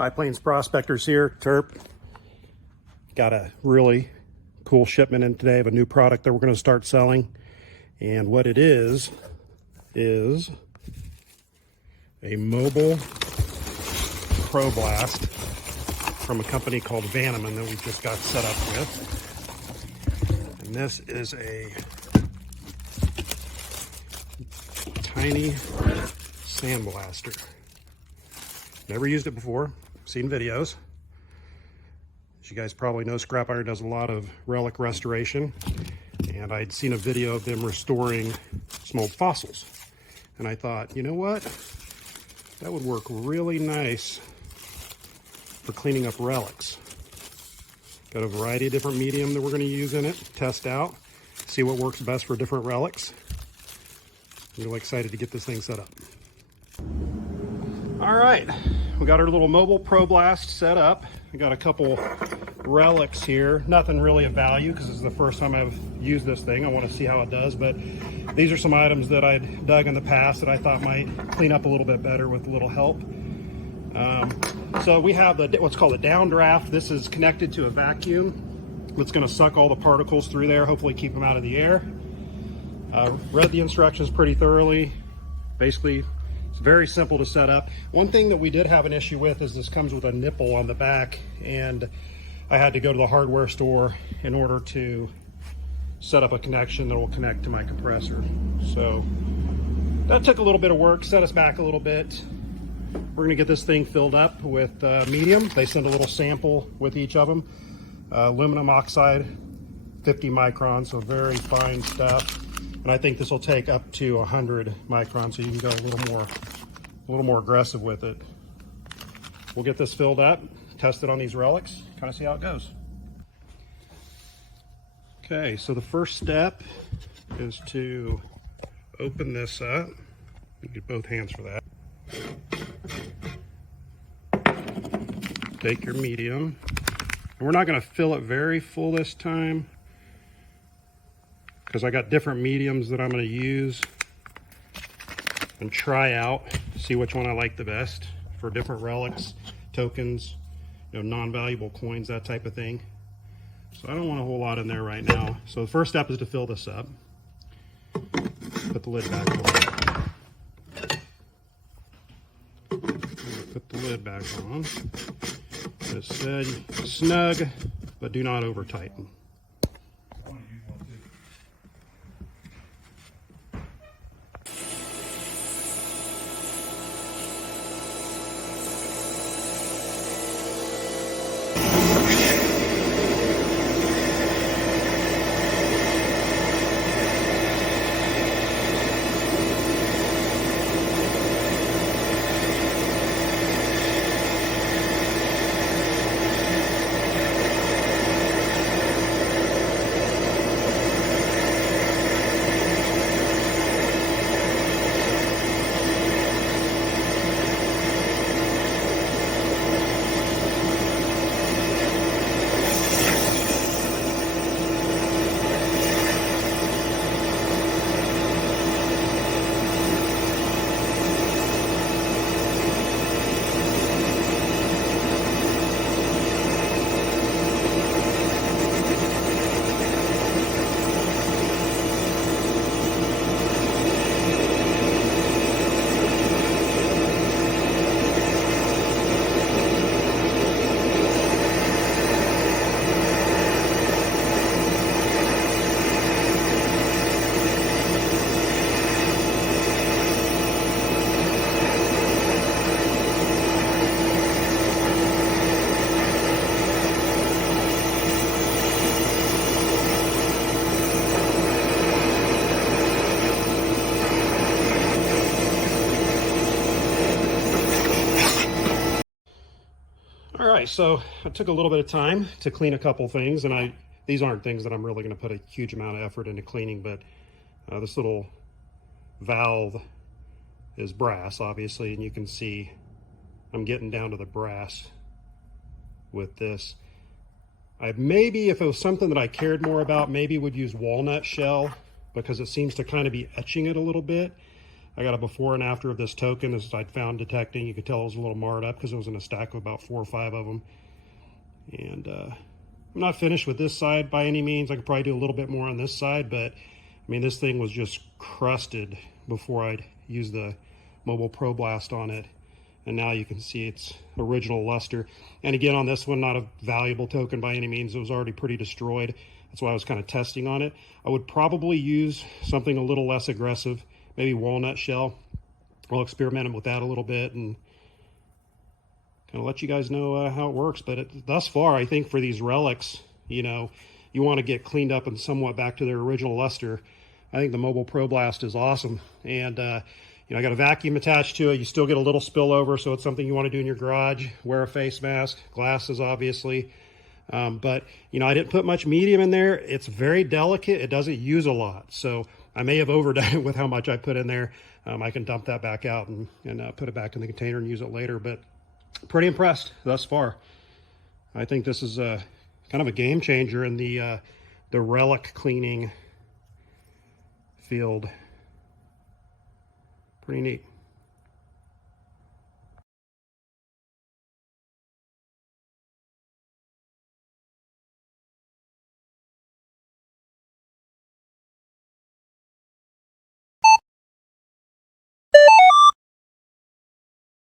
High Plains Prospectors here, Terp. Got a really cool shipment in today of a new product that we're going to start selling. And what it is a Mobile Problast from a company called Vaniman that we just got set up with. And this is a tiny Sandblaster. Never used it before, seen videos. As you guys probably know, Scrap Iron does a lot of relic restoration, and I'd seen a video of them restoring some old fossils. And I thought, you know what? That would work really nice for cleaning up relics. Got a variety of different medium that we're going to use in it, test out, see what works best for different relics. I'm really excited to get this thing set up. All right, we got our little Mobile Problast set up. We got a couple relics here. Nothing really of value because this is the first time I've used this thing. I want to see how it does, but these are some items that I'd dug in the past that I thought might clean up a little bit better with a little help. So we have what's called a downdraft. This is connected to a vacuum that's going to suck all the particles through there, hopefully keep them out of the air. Read the instructions pretty thoroughly. Basically, it's very simple to set up. One thing that we did have an issue with is this comes with a nipple on the back, and I had to go to the hardware store in order to set up a connection that will connect to my compressor. So that took a little bit of work, set us back a little bit. We're gonna get this thing filled up with medium. They send a little sample with each of them. Aluminum oxide, 50 microns, so very fine stuff. And I think this will take up to 100 microns, so you can go a little more aggressive with it. We'll get this filled up, test it on these relics, kind of see how it goes. Okay, so the first step is to open this up. You get both hands for that. Take your medium. And we're not going to fill it very full this time, because I got different mediums that I'm going to use and try out, see which one I like the best for different relics, tokens, non-valuable coins, that type of thing. So I don't want a whole lot in there right now. So the first step is to fill this up. Put the lid back on. Put the lid back on. As I said, snug, but do not over tighten. All right, so it took a little bit of time to clean a couple things, and these aren't things that I'm really going to put a huge amount of effort into cleaning, but this little valve is brass, obviously, and you can see I'm getting down to the brass with this. Maybe if it was something that I cared more about, maybe would use walnut shell, because it seems to kind of be etching it a little bit. I got a before and after of this token. This I'd found detecting. You could tell it was a little marred up because it was in a stack of about 4 or 5 of them. And I'm not finished with this side by any means. I could probably do a little bit more on this side, but I mean, this thing was just crusted before I'd used the Mobile Problast on it. And now you can see its original luster. And again, on this one, not a valuable token by any means. It was already pretty destroyed. That's why I was kind of testing on it. I would probably use something a little less aggressive, maybe walnut shell. I'll experiment with that a little bit and kind of let you guys know how it works. But thus far, I think for these relics, you know, you want to get cleaned up and somewhat back to their original luster. I think the Mobile Problast is awesome. And, you know, I got a vacuum attached to it. You still get a little spillover, so it's something you want to do in your garage. Wear a face mask, glasses, obviously. But, you know, I didn't put much medium in there. It's very delicate. It doesn't use a lot. So I may have overdone it with how much I put in there. I can dump that back out and put it back in the container and use it later. But pretty impressed thus far. I think this is kind of a game changer in the relic cleaning field. Pretty neat.